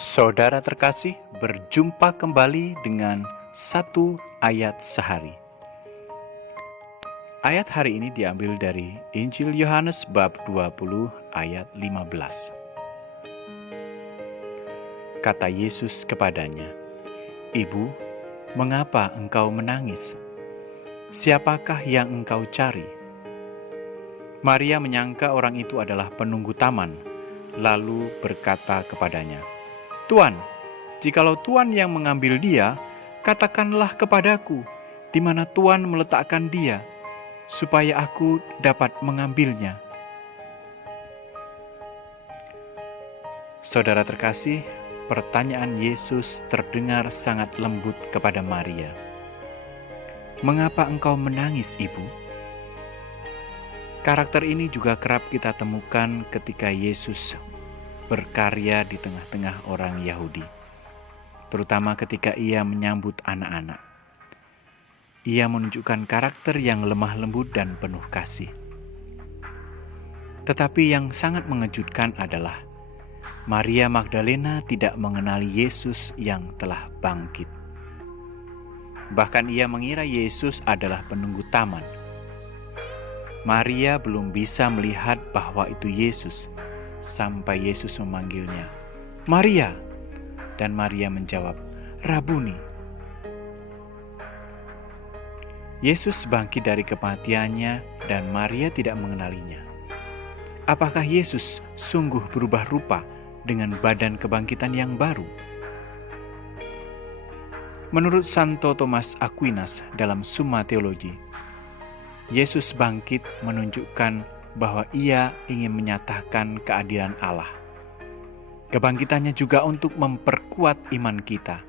Saudara terkasih, berjumpa kembali dengan satu ayat sehari. Ayat hari ini diambil dari Injil Yohanes bab 20 ayat 15. Kata Yesus kepadanya, "Ibu, mengapa engkau menangis? Siapakah yang engkau cari?" Maria menyangka orang itu adalah penunggu taman, lalu berkata kepadanya, "Tuan, jikalau Tuan yang mengambil dia, katakanlah kepadaku di mana Tuan meletakkan dia, supaya aku dapat mengambilnya." Saudara terkasih, pertanyaan Yesus terdengar sangat lembut kepada Maria. "Mengapa engkau menangis, Ibu?" Karakter ini juga kerap kita temukan ketika Yesus berkarya di tengah-tengah orang Yahudi, terutama ketika ia menyambut anak-anak. Ia menunjukkan karakter yang lemah lembut dan penuh kasih. Tetapi yang sangat mengejutkan adalah Maria Magdalena tidak mengenali Yesus yang telah bangkit. Bahkan ia mengira Yesus adalah penunggu taman. Maria belum bisa melihat bahwa itu Yesus sampai Yesus memanggilnya, "Maria!" Dan Maria menjawab, "Rabuni." Yesus bangkit dari kematiannya dan Maria tidak mengenalinya. Apakah Yesus sungguh berubah rupa dengan badan kebangkitan yang baru? Menurut Santo Thomas Aquinas dalam Summa Theologiae, Yesus bangkit menunjukkan bahwa ia ingin menyatakan keadilan Allah. Kebangkitannya juga untuk memperkuat iman kita,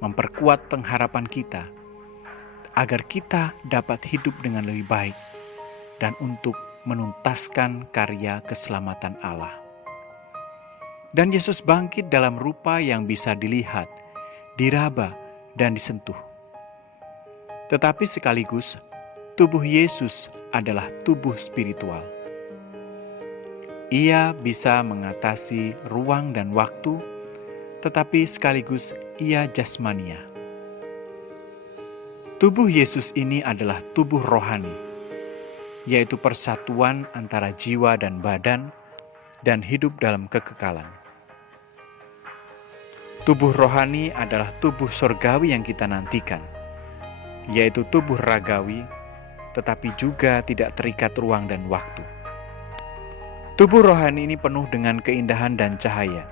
memperkuat pengharapan kita, agar kita dapat hidup dengan lebih baik dan untuk menuntaskan karya keselamatan Allah. Dan Yesus bangkit dalam rupa yang bisa dilihat, diraba, dan disentuh. Tetapi sekaligus, tubuh Yesus adalah tubuh spiritual. Ia bisa mengatasi ruang dan waktu, tetapi sekaligus ia jasmania. Tubuh Yesus ini adalah tubuh rohani, yaitu persatuan antara jiwa dan badan, dan hidup dalam kekekalan. Tubuh rohani adalah tubuh surgawi yang kita nantikan, yaitu tubuh ragawi, tetapi juga tidak terikat ruang dan waktu. Tubuh rohani ini penuh dengan keindahan dan cahaya.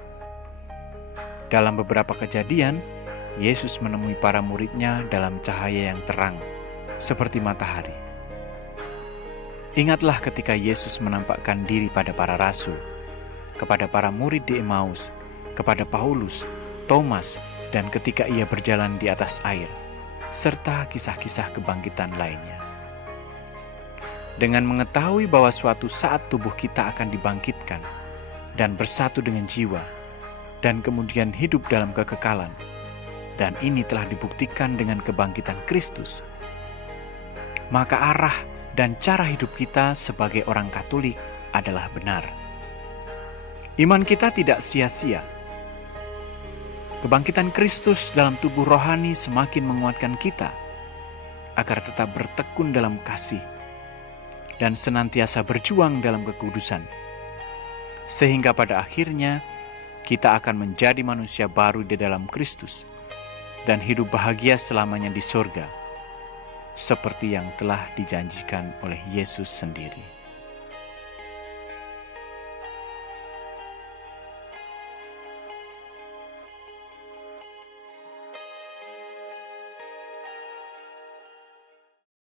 Dalam beberapa kejadian, Yesus menemui para muridnya dalam cahaya yang terang, seperti matahari. Ingatlah ketika Yesus menampakkan diri pada para rasul, kepada para murid di Emmaus, kepada Paulus, Thomas, dan ketika ia berjalan di atas air, serta kisah-kisah kebangkitan lainnya. Dengan mengetahui bahwa suatu saat tubuh kita akan dibangkitkan dan bersatu dengan jiwa, dan kemudian hidup dalam kekekalan, dan ini telah dibuktikan dengan kebangkitan Kristus, maka arah dan cara hidup kita sebagai orang Katolik adalah benar. Iman kita tidak sia-sia. Kebangkitan Kristus dalam tubuh rohani semakin menguatkan kita agar tetap bertekun dalam kasih dan senantiasa berjuang dalam kekudusan, sehingga pada akhirnya kita akan menjadi manusia baru di dalam Kristus dan hidup bahagia selamanya di surga, seperti yang telah dijanjikan oleh Yesus sendiri.